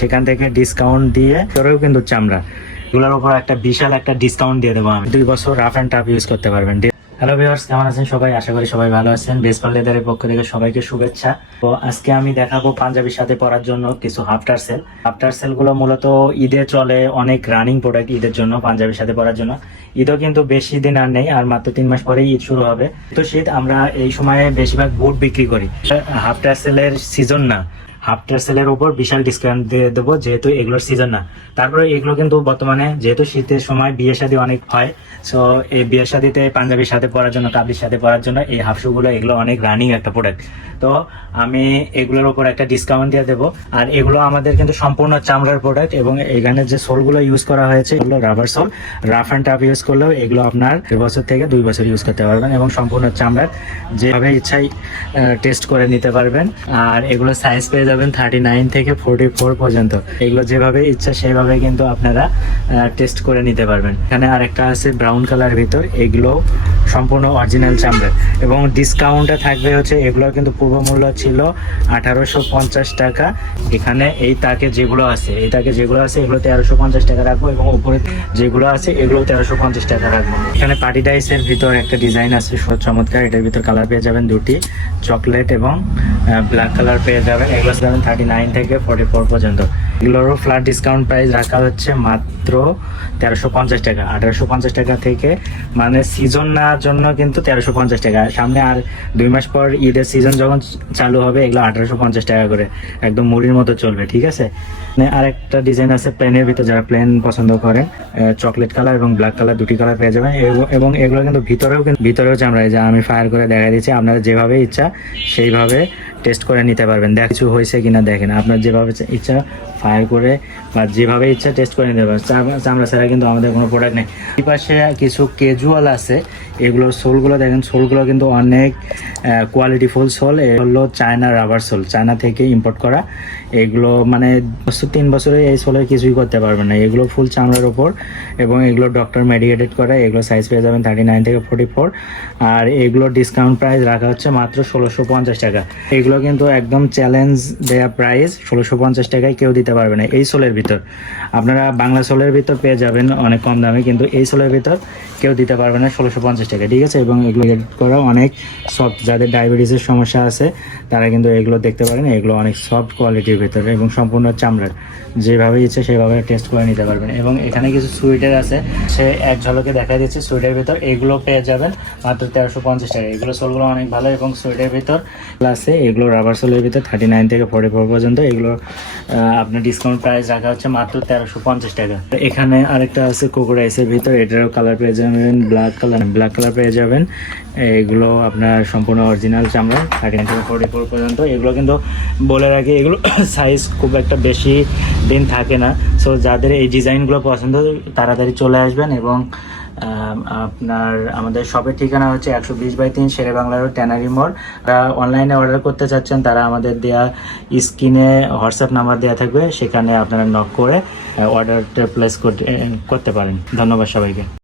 সেখান থেকে ডিসকাউন্ট দিয়ে তোরেও কিন্তু চামড়া। এগুলোর উপর একটা বিশাল একটা ডিসকাউন্ট দিয়ে দেবো আমি। দুই বছর রাফ অ্যান্ড টাফ ইউজ করতে পারবেন। হ্যালো ভিউয়ার্স কেমন আছেন সবাই? আশা করি সবাই ভালো আছেন। বেসবল পক্ষ থেকে সবাইকে শুভেচ্ছা। তো আজকে আমি দেখাবো পাঞ্জাবির সাথে পরার জন্য কিছু হাফটার সেল হাফটার সেলগুলো মূলত ঈদে চলে অনেক রানিং প্রোডাক্ট ঈদের জন্য পাঞ্জাবির সাথে পরার জন্য। ঈদও কিন্তু বেশি দিন আর নেই, আর মাত্র তিন মাস পরেই ঈদ শুরু হবে। তো শীত আমরা এই সময়ে বেশিরভাগ বুট বিক্রি করি। হাফটার সেলের সিজন না। হাফটার সেলের উপর বিশাল ডিসকাউন্ট দিয়ে দেবো, যেহেতু এগুলোর সিজন না। তারপরে এগুলো কিন্তু বর্তমানে, যেহেতু শীতের সময় বিয়ে শাদী অনেক হয় সো এই বিয়ে শাদীতে, পাঞ্জাবির সাথে পরার জন্য, কাবলির সাথে পরার জন্য, এই হাফ শুগুলো এগুলো অনেক রানিং একটা প্রোডাক্ট তো আমি এগুলোর উপর একটা ডিসকাউন্ট দিয়ে দেবো। আর এগুলো আমাদের কিন্তু সম্পূর্ণ চামড়ার প্রোডাক্ট এবং এখানে যে সোলগুলো ইউজ করা হয়েছে, এগুলো rubber sole rough and tough use করলেও এগুলো আপনার বছর থেকে দুই বছর ইউজ করতে পারবেন এবং সম্পূর্ণ চামড়ার যেভাবে ইচ্ছাই টেস্ট করে নিতে পারবেন। আর এগুলো সাইজ পেয়ে যাবেন থার্টি নাইন থেকে ফোরটি ফোর পর্যন্ত। এগুলো যেভাবে ইচ্ছা সেভাবে কিন্তু আপনারা টেস্ট করে নিতে পারবেন। এখানে আরেকটা আছে ব্রাউন কালার ভিতর। এগুলো সম্পূর্ণ অরিজিনাল চামড়ার এবং ডিসকাউন্টে থাকবে হচ্ছে, এগুলোর কিন্তু পূর্ব মূল্য ছিল আঠারোশো পঞ্চাশ টাকা। এখানে এই তাকে যেগুলো আছে, এই তাকে যেগুলো আছে, এগুলো তেরোশো পঞ্চাশ টাকা রাখব এবং উপরে যেগুলো আছে, এগুলো তেরোশো পঞ্চাশ টাকা রাখব। এখানে পার্টি ডাইসের ভিতর একটা ডিজাইন আছে চমৎকার। এটার ভিতর কালার পেয়ে যাবেন দুটি। চকলেট এবং ব্ল্যাক কালার পেয়ে যাবেন। এগুলো যাবেন থার্টি নাইন থেকে ফোর্টি ফোর পর্যন্ত। এগুলোরও ফ্ল্যাট ডিসকাউন্ট প্রাইস রাখা হচ্ছে মাত্র তেরোশো পঞ্চাশ টাকা। আঠারোশো পঞ্চাশ টাকা থেকে মানে সিজন নেওয়ার জন্য কিন্তু তেরোশো পঞ্চাশ টাকা। সামনে আর দুই মাস পর ঈদের সিজন যখন চালু হবে, এগুলো আঠারোশো পঞ্চাশ টাকা করে। একদম মুড়ির মতো চলবে, ঠিক আছে? মানে আরেকটা ডিজাইন আছে প্লেনের ভিতরে, যারা প্লেন পছন্দ করেন চকলেট কালার এবং ব্ল্যাক কালার দুটি কালার পেয়ে যাবেন। এবং এগুলো কিন্তু ভিতরেও কিন্তু ভিতরেও চামড়া যে আমি ফায়ার করে দেখা দিচ্ছি আপনারা যেভাবে ইচ্ছা সেইভাবে টেস্ট করে নিতে পারবেন। দেখ কিছু হয়েছে কিনা দেখেন। আপনার যেভাবে ইচ্ছা ফায়ার করে বা যেভাবে ইচ্ছা টেস্ট করে নিতে চাম- চামড়া ছাড়া কিন্তু আমাদের কোনো প্রোডাক্ট নেই। পাশে কিছু কেজুয়াল আছে। এগুলোর সোলগুলো দেখেন সোলগুলো কিন্তু অনেক কোয়ালিটি ফুল সোল হলো চায়না রাবার সোল চায়না থেকে ইম্পোর্ট করা। এগুলো মানে তিন বছরে এই সোলের কিছুই করতে পারবে না। এগুলো ফুল চামড়ার ওপর এবং এগুলো ডক্টর মেডিকেটেড করা। এগুলো সাইজ পেয়ে যাবেন থার্টি নাইন থেকে ফোর্টি ফোর আর এগুলো ডিসকাউন্ট প্রাইস রাখা হচ্ছে মাত্র ষোলোশো পঞ্চাশ টাকা। এগুলো কিন্তু একদম চ্যালেঞ্জ দেয়া প্রাইস ষোলোশো পঞ্চাশ টাকায় কেউ দিতে পারবে না এই সোলের ভিতর। আপনারা বাংলা সোলের ভিতর পেয়ে যাবেন অনেক কম দামে কিন্তু এই সোলের ভিতর কেউ দিতে পারবে না ষোলোশো পঞ্চাশ টাকা ঠিক আছে? এবং এগুলো করা অনেক সফট যাদের ডায়াবেটিসের সমস্যা আছে তারা কিন্তু এগুলো দেখতে পারেন এগুলো অনেক সফট কোয়ালিটির ভিতরে এবং সম্পূর্ণ চামড়ার যেভাবে ইচ্ছে সেভাবে টেস্ট করে নিতে পারবেন। এবং এখানে কিছু সুইটার আছে সে এক ঝলকে দেখা দিচ্ছে সুইটের ভিতর এগুলো পেয়ে যাবেন মাত্র তেরোশো পঞ্চাশ টাকা এগুলো সোলগুলো অনেক ভালো এবং সুইটের ভিতর আছে এগুলো রাবার সোলের ভিতর থার্টি নাইন থেকে ফোর্টি ফোর পর্যন্ত এগুলো আহ, আপনার ডিসকাউন্ট প্রাইস রাখা হচ্ছে মাত্র তেরোশো পঞ্চাশ টাকা। এখানে আরেকটা আছে কোকো রাইসের ভিতর, এটারও কালার পেয়ে যাবেন ব্ল্যাক কালার ব্ল্যাক কালার পেয়ে যাবেন। এগুলো আপনার সম্পূর্ণ অরিজিনাল চামড়া থার্টি নাইন থেকে ফোর্টি ফোর পর্যন্ত। এগুলো কিন্তু বলে রাখি, এগুলো সাইজ খুব একটা বেশি দিন থাকে না। সো যাদের এই ডিজাইনগুলো পছন্দ, তাড়াতাড়ি চলে আসবেন এবং আপনার আমাদের শপের ঠিকানা হচ্ছে একশো বিশ বাই তিন শেরে বাংলার ট্যানারি মোড়। যারা অনলাইনে অর্ডার করতে চাচ্ছেন, তারা আমাদের দেওয়া স্ক্রিনে হোয়াটসঅ্যাপ নাম্বার দেওয়া থাকবে। সেখানে আপনারা নক করে অর্ডারটা প্লেস করতে পারেন। ধন্যবাদ সবাইকে।